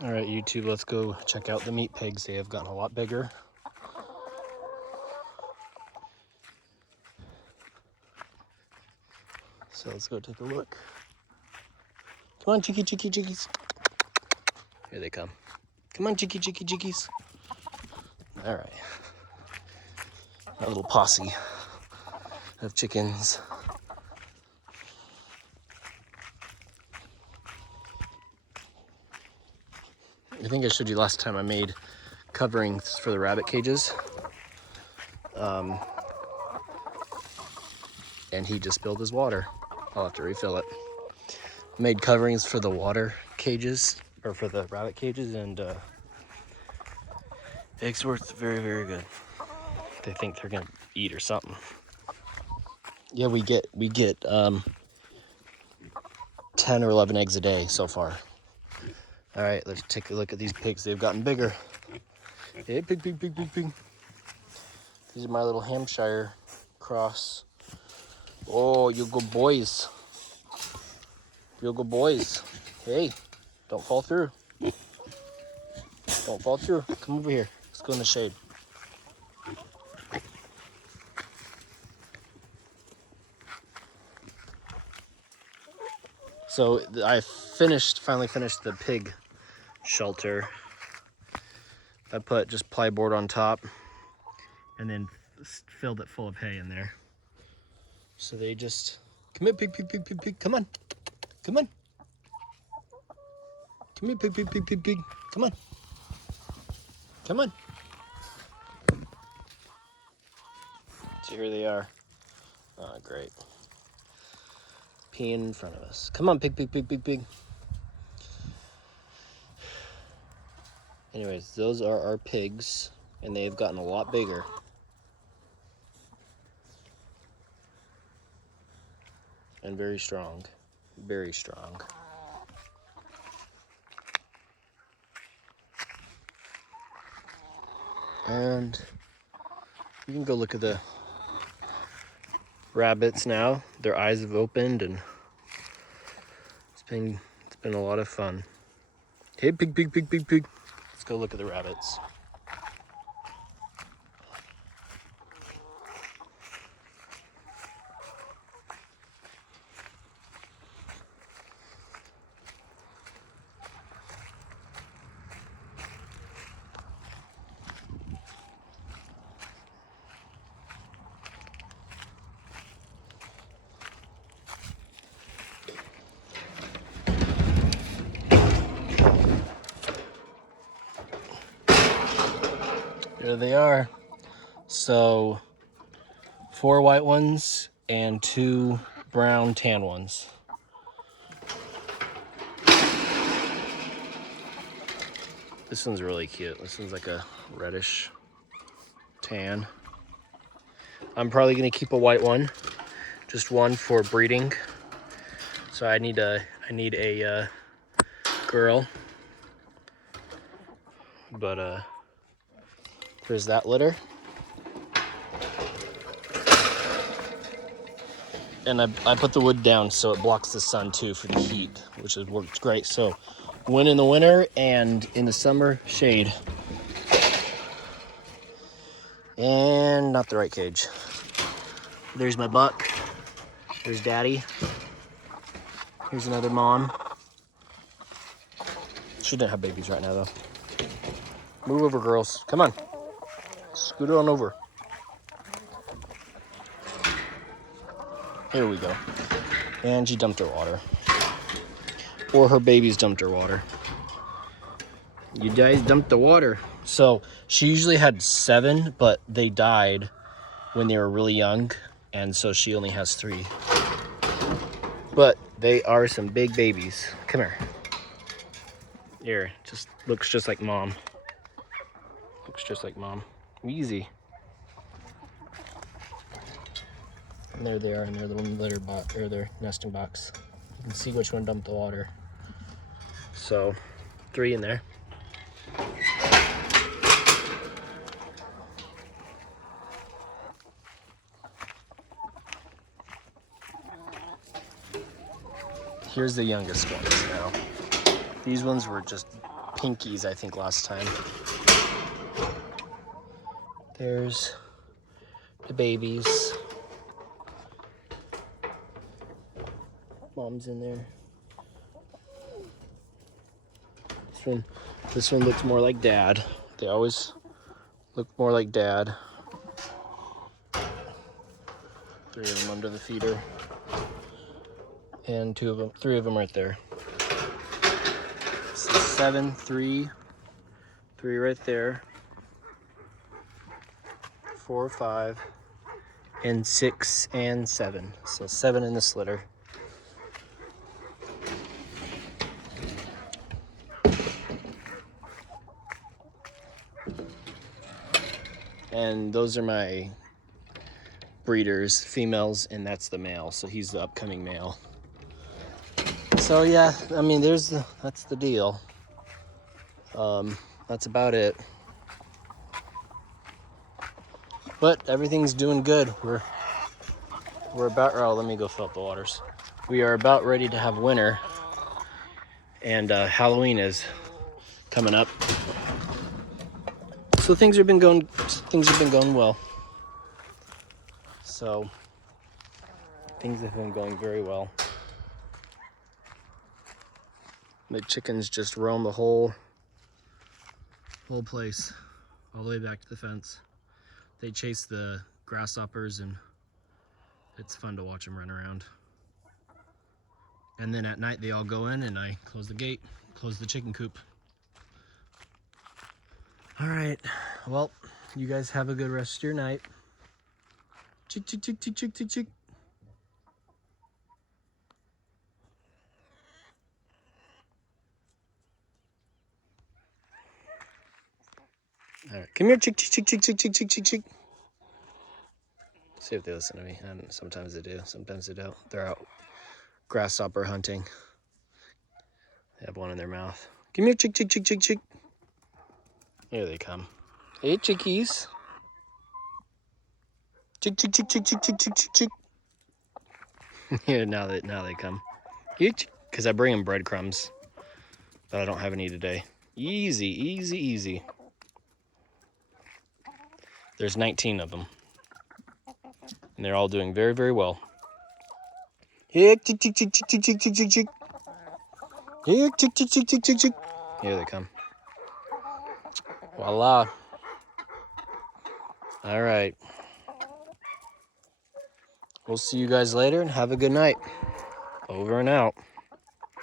All right, YouTube, let's go check out the meat pigs. They have gotten a lot bigger. So let's go take a look. Come on, cheeky, cheeky, cheekies. Here they come. Come on, cheeky, cheeky, cheekies. All right. A little posse of chickens. I think I showed you last time I made coverings for the rabbit cages. And he just spilled his water. I'll have to refill it. Made coverings for the water cages, or for the rabbit cages, and eggs worth very, very good. They think they're gonna eat or something. Yeah, we get 10 or 11 eggs a day so far. All right, let's take a look at these pigs. They've gotten bigger. Hey, pig, pig, pig, pig, pig. These are my little Hampshire cross. Oh, you good boys. You good boys. Hey, don't fall through. Don't fall through. Come over here. Let's go in the shade. So I finally finished the pig shelter. I put just plyboard on top and then filled it full of hay in there. So they just, come here, pig, pig, pig, pig, pig, come on. Come on. Come here, pig, pig, pig, pig, pig. Come on. Come on. So here they are. Oh, great. Peeing in front of us. Come on, pig, pig, pig, pig, pig. Anyways, those are our pigs, and they've gotten a lot bigger. And very strong. Very strong. And you can go look at the rabbits now. Their eyes have opened, and it's been a lot of fun. Hey, pig, pig, pig, pig, pig. Let's go look at the rabbits. There they are. So 4 white ones and 2 brown tan ones. This one's really cute. This one's like a reddish tan. I'm probably gonna keep a white one, just one for breeding. So I need a girl. But there's that litter. And I put the wood down so it blocks the sun too for the heat, which has worked great. So wind in the winter and in the summer, shade. And not the right cage. There's my buck. There's daddy. Here's another mom. She didn't have babies right now though. Move over, girls. Come on. Scoot on over. Here we go. And she dumped her water. Or her babies dumped her water. You guys dumped the water. So she usually had 7, but they died when they were really young. And so she only has 3. But they are some big babies. Come here. Here, just looks just like mom. Looks just like mom. Easy. And there they are in their little litter box, or their nesting box. You can see which one dumped the water. So, 3 in there. Here's the youngest ones now. These ones were just pinkies, I think, last time. There's the babies. Mom's in there. This one looks more like Dad. They always look more like Dad. 3 of them under the feeder. And 3 of them right there. So 7, 3 right there. 4, 5, and 6 and 7. So 7 in this litter. And those are my breeders, females, and that's the male. So he's the upcoming male. So yeah, I mean, that's the deal. That's about it. But everything's doing good. We're about, oh, let me go fill up the waters. We are about ready to have winter, and Halloween is coming up. So things have been going well. So things have been going very well. The chickens just roam the whole place, all the way back to the fence. They chase the grasshoppers, and it's fun to watch them run around. And then at night they all go in, and I close the gate, close the chicken coop. All right, well, you guys have a good rest of your night. Chick, chick, chick, chick, chick, chick, chick. All right, come here, chick, chick, chick, chick, chick, chick, chick, chick, chick. See if they listen to me. And sometimes they do, sometimes they don't. They're out grasshopper hunting. They have one in their mouth. Come here, chick, chick, chick, chick, chick. Here they come. Hey, chickies. Chick, chick, chick, chick, chick, chick, chick, chick, chick. Yeah, now they come. Because I bring them breadcrumbs, but I don't have any today. Easy, easy, easy. There's 19 of them, and they're all doing very, very well. Here, chick, chick, chick, chick, chick, chick, chick, chick, chick. Here, chick, chick, chick, chick, chick, chick. Here they come. Voila. All right. We'll see you guys later, and have a good night. Over and out.